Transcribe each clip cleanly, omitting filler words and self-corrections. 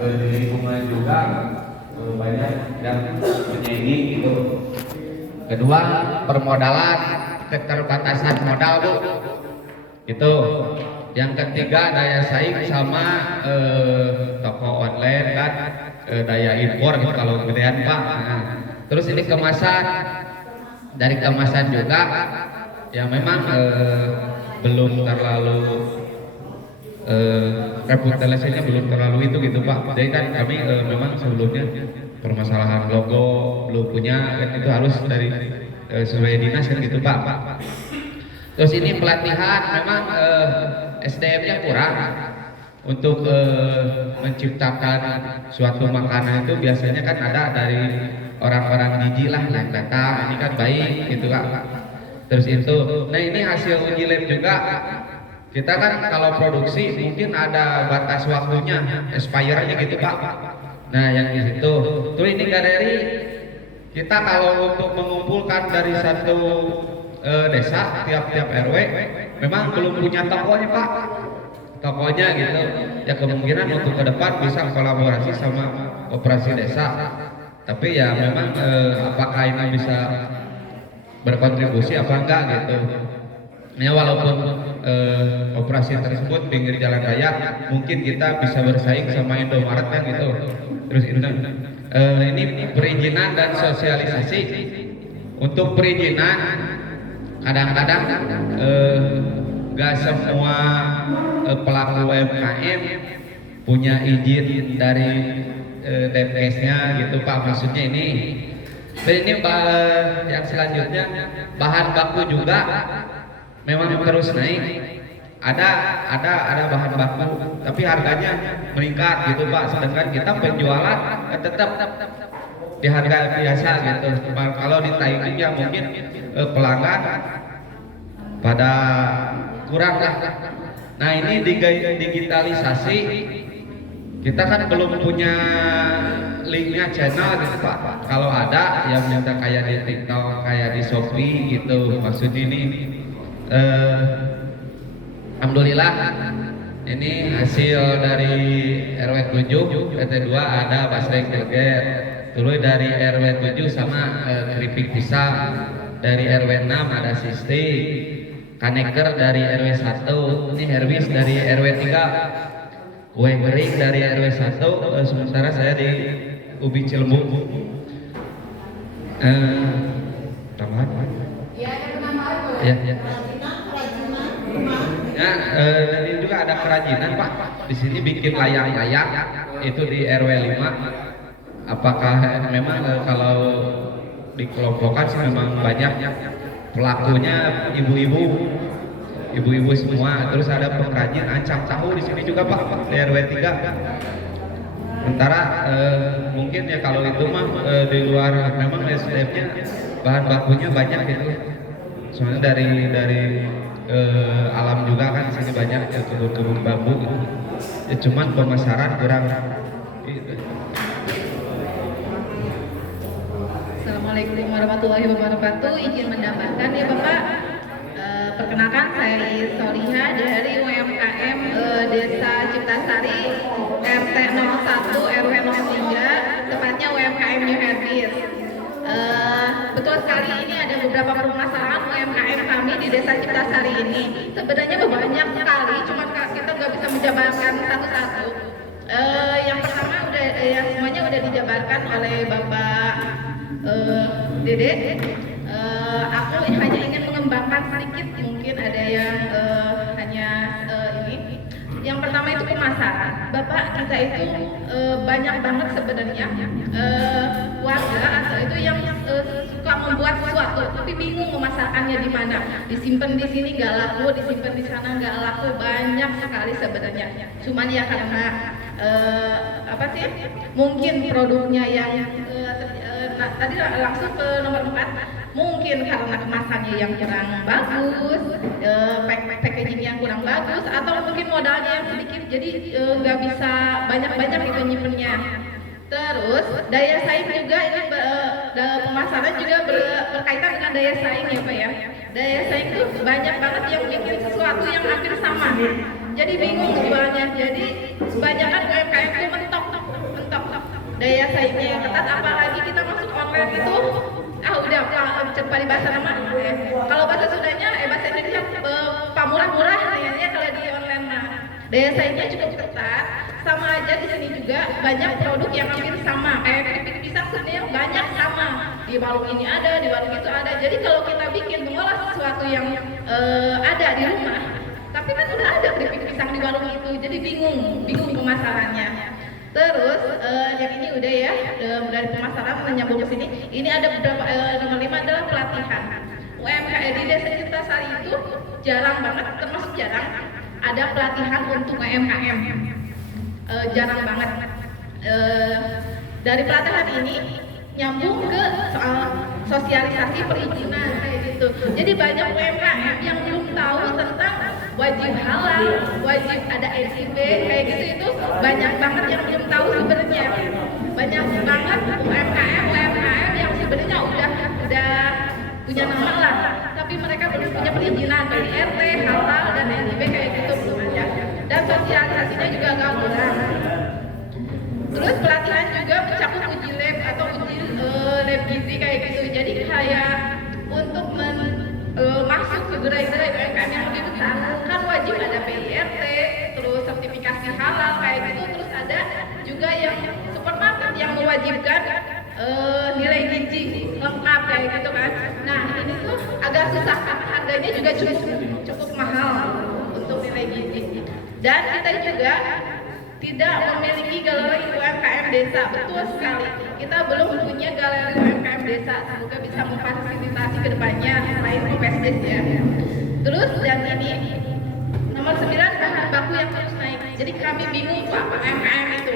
di lingkungan juga banyak yang menyaingi gitu. Kedua, permodalan, keterbatasan modal Bu, itu. Yang ketiga, daya saing sama toko online kan, daya impor gitu kalau gedean Pak. Nah, terus ini kemasan, dari kemasan juga ya memang belum terlalu reputasinya belum terlalu itu gitu Pak. Jadi kan kami memang sebelumnya permasalahan logo belum punya, kan itu harus dari sesuai dinas kan gitu Pak. Terus ini pelatihan memang SDM-nya kurang untuk menciptakan suatu makanan. Itu biasanya kan ada dari orang-orang gigi lah yang datang, ini kan baik gitu Kak. Terus itu, nah ini hasil uji lab juga. Kita kan kalau produksi mungkin ada batas waktunya, expirednya gitu Pak. Nah yang di situ, tuh ini galeri kita kalau untuk mengumpulkan dari satu desa tiap-tiap RW memang belum punya tokonya Pak, tokonya gitu. Ya kemungkinan untuk ke depan bisa kolaborasi sama operasi desa. Tapi ya memang apakah ini bisa berkontribusi apa enggak gitu. Ya walaupun operasi tersebut pinggir jalan raya, mungkin kita bisa bersaing sama Indomaret kan gitu. Terus ini perizinan dan sosialisasi. Untuk perizinan kadang-kadang nggak semua pelaku UMKM punya izin dari DPS-nya gitu Pak. Maksudnya ini. Dan ini yang selanjutnya bahan baku juga memang terus naik. Ada bahan baku, tapi harganya meningkat gitu Pak. Sedangkan kita penjualan tetap di harga biasa gitu. Kalau di Thailand ya mungkin pelanggan pada kurang lah. Nah ini digitalisasi, kita kan belum punya linknya channel gitu Pak. Kalau ada yang minta kayak di TikTok, kayak di Shopee gitu. Maksud ini alhamdulillah ini hasil dari RW 7 RT 2 ada basreng geger. Terus dari RW 7 sama keripik pisang. Dari RW 6 ada sisti. Kaneker dari RW 1. Ini Herwis dari RW 3. Kue kering dari RW 1. Sementara saya di Ubi Cilemu. Tambahan? Ya, ya. Ya, dan ini juga ada kerajinan Pak. Di sini bikin layang-layang itu di RW 5. Apakah memang kalau dikelompokkan sih memang banyak pelakunya ibu-ibu semua. Terus ada pengrajin ancam tahu di sini juga Pak di RW 3. Sementara mungkin ya kalau itu mah di luar memang SDM-nya bahan bakunya banyak gitu. Soalnya dari alam juga kan di sini banyak ya kebun-kebun bambu gitu. Ya cuman pemasaran kurang gitu. Assalamualaikum warahmatullahi wabarakatuh. Izin mendapatkan ya Bapak. Perkenalkan saya Soliha dari UMKM Desa Ciptasari RT 01 RW 03, tepatnya UMKM New Herbis. Betul sekali ini ada beberapa permasalahan UMKM kami di Desa Ciptasari ini. Sebenarnya banyak sekali, cuma kita nggak bisa menjabarkan satu-satu. Yang pertama udah ya semuanya udah dijabarkan oleh Bapak Dede. Aku hanya ingin mengembangkan sedikit, mungkin ada yang hanya ini. Yang pertama itu pemasaran. Bapak kita itu banyak banget sebenarnya warga atau itu yang suka membuat sesuatu tapi bingung memasarkannya di mana. Disimpan di sini nggak laku, disimpan di sana nggak laku, banyak sekali sebenarnya. Cuman ya karena apa sih? Mungkin produknya yang tadi langsung ke nomor 4. Mungkin karena kemasannya yang kurang bagus, packaging yang kurang bagus, atau mungkin modalnya yang sedikit, jadi nggak bisa banyak-banyak itu nyimpennya. Terus daya saing juga ini pemasaran juga berkaitan dengan daya saing ya Pak ya. Daya saing tuh banyak banget yang bikin sesuatu yang hampir sama, jadi bingung jualnya. Jadi kebanyakan UMKM itu mentok daya saingnya yang ketat, apalagi kita masuk online itu udah cepat di bahasa nama kalau bahasa Sundanya bahasa Indonesia pamurah-murah kayaknya kalau di online mah daya saingnya cukup ketat. Sama aja di sini juga banyak produk yang hampir sama, kayak keripik pisang sebenarnya banyak sama, di warung ini ada, di warung itu ada. Jadi kalau kita bikin mengolah sesuatu yang ada di rumah, tapi kan udah ada keripik pisang di warung itu, jadi bingung pemasarannya. Terus yang ini udah ya, dari pemasaran menyambung ke sini. Ini ada beberapa nomor 5 adalah pelatihan. UMKM di Desa Ciptasari itu jarang banget, termasuk jarang ada pelatihan untuk UMKM. Jarang banget. Dari pelatihan ini nyambung ke soal sosialisasi perizinan kayak gitu. Jadi banyak UMKM yang belum tahu tentang wajib halal, wajib ada NIB kayak gitu, itu banyak banget yang belum tahu sebenarnya. Banyak banget UMKM yang sebenarnya udah punya nama lah, tapi mereka belum punya perizinan dari RT, halal dan NIB kayak gitu belum ada. Dan sosialisasinya juga agak kurang. Terus pelatihan juga mencakup uji lab atau uji lab gizi kayak gitu. Jadi kayak untuk masuk ke gerai-gerai UMKM yang lebih besar kan wajib ada PIRT, terus sertifikasi halal kayak gitu. Terus ada juga yang supermarket yang mewajibkan nilai gizi lengkap kayak gitu kan. Nah ini tuh agak susah karena harganya juga cukup mahal untuk nilai gizi. Dan kita juga tidak memiliki galeri UMKM desa. Betul sekali, kita belum punya galeri UMKM desa. Semoga bisa memfasilitasi ke depannya selain Kopesdes ya. Terus dan ini nomor 9, bahan baku yang terus naik. Jadi kami bingung Pak, UMKM itu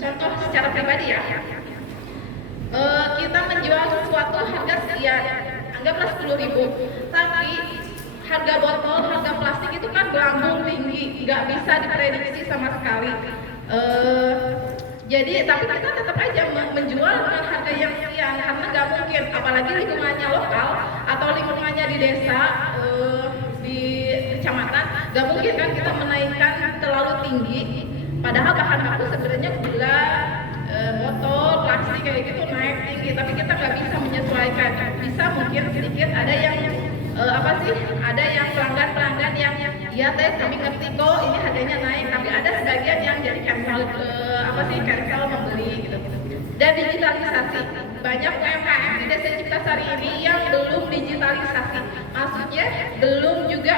contoh secara pribadi ya, kita menjual sesuatu harga sekian, anggaplah 10.000, tapi harga botol, harga plastik itu kan melambung tinggi, nggak bisa diprediksi sama sekali. Jadi tapi kita tetap aja menjual dengan harga yang sekian karena nggak mungkin, apalagi lingkungannya lokal atau lingkungannya di desa, di kecamatan, nggak mungkin kan kita menaikkan terlalu tinggi. Padahal bahan baku sebenarnya gula, botol, plastik kayak gitu naik tinggi, tapi kita nggak bisa menyesuaikan. Bisa mungkin sedikit ada yang ada yang pelanggan yang ya teh kami ngerti kok ini harganya naik, tapi ada sebagian yang jadi cancel membeli gitu. Dan digitalisasi, banyak UMKM di Desa Ciptasari ini yang belum digitalisasi, maksudnya belum juga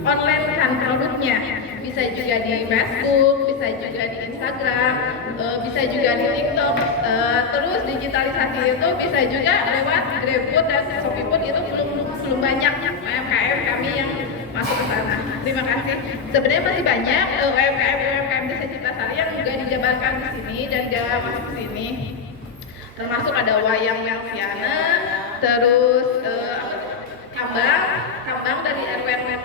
online-kan produknya. Bisa juga di Facebook, bisa juga di Instagram, bisa juga di TikTok. Terus digitalisasi itu bisa juga lewat GrabFood dan ShopeeFood, itu belum banyak UMKM kami yang masuk ke sana. Terima kasih. Sebenarnya masih banyak UMKM Desa Ciptasari yang juga dijabarkan di sini dan juga masuk ke sini. Termasuk ada wayang yang Siana, terus tambang dari RW 02.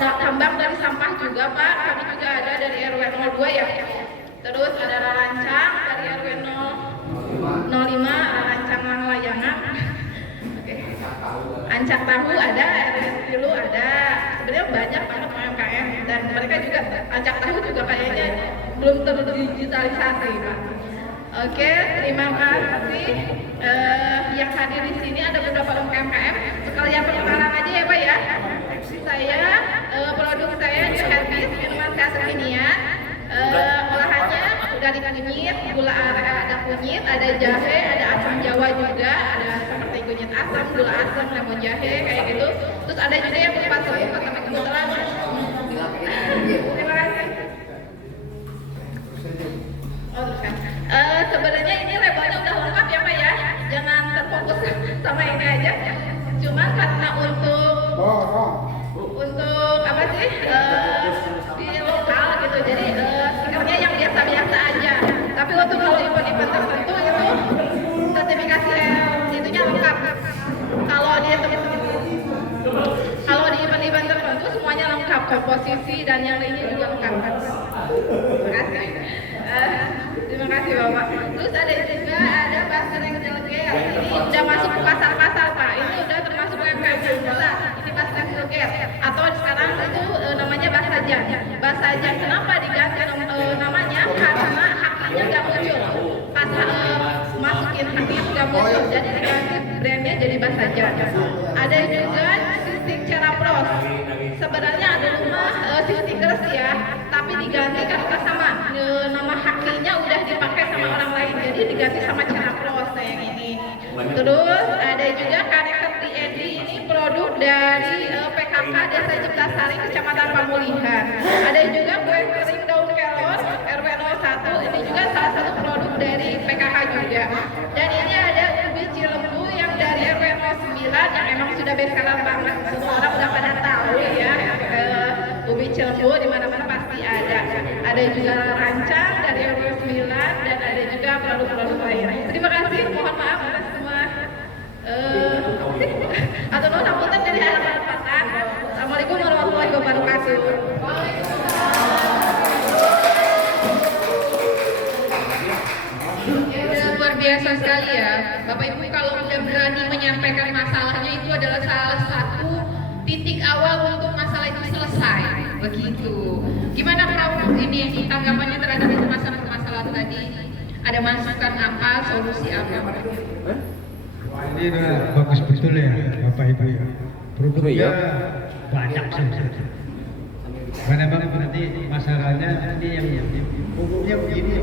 Tambang dari sampah juga Pak, kami juga ada dari RW 02 ya. Terus ada rarancang dari RW 05, rarancang layangan. Oke. Ancak tahu ada, RW 10 ada. Sebenarnya banyak banget UMKM dan mereka juga ancak tahu juga kayaknya belum terdigitalisasi Pak. Oke, terima kasih. Yang hadir di sini ada beberapa UMKM. Sekalian perkenalan aja ya Pak ya. Saya produk saya di Herbis minuman sehat kekinian. Olahannya dari kunyit, gula aren, ada kunyit, ada jahe, ada asam jawa juga, ada seperti kunyit asam, gula asam, lemon jahe kayak gitu. Terus ada juga yang berupa soy, karena kebetulan. Terima kasih. Oh, terus kan. Sebenarnya ini labelnya udah lengkap ya Pak ya, jangan terfokus sama ini aja. Cuma karena untuk di lokal gitu, jadi stikernya yang biasa-biasa aja. Tapi untuk kalau event-event tertentu itu sertifikasi itunya lengkap. Kalau di event-event tertentu semuanya lengkap, komposisi dan yang lainnya juga lengkap. Terima kasih. Terima kasih Bapak. Terus ada juga ada pasar yang delegat. Ini udah masuk ke pasar-pasar Pak. Ini udah termasuk UMKM yang besar. Ini pasar yang delegat. Atau sekarang itu namanya Basajan. Basajan kenapa diganti betul. Jadi diganti brandnya jadi Basaja. Ada juga sistem Cerapros. Sebenarnya ada rumah sistikers ya, tapi diganti karena sama nama hakinya udah dipakai sama orang lain, jadi diganti sama Cerapros yang ini. Terus ada juga Connector TND, ini produk dari PKK Desa Ciptasari Kecamatan Pamulihan. Ada juga kue kering daun kelor RW 01, ini juga salah satu produk dari PKK juga. Dan ini ada ubi cilembu yang dari RW 09 yang emang sudah bestseller banget, semua orang udah pada tahu ya. Ubi cilembu di mana-mana pasti ada. Ada juga rancang dari RW 9 dan ada juga produk-produk lain. Terima kasih, mohon maaf atas semua atau nuhun hapunten dari halaman depan. Assalamualaikum warahmatullahi wabarakatuh. Luar biasa sekali ya, Bapak Ibu, kalau udah berani menyampaikan masalahnya itu adalah salah satu titik awal untuk masalah itu selesai. Begitu. Gimana Prof ini tanggapannya terhadap masalah tadi? Ada masukan apa, solusi apa? Ini udah bagus betul ya Bapak Ibu ya. Produknya banyak sebenarnya. Karena bang nanti masalahnya nanti yang pokoknya begini.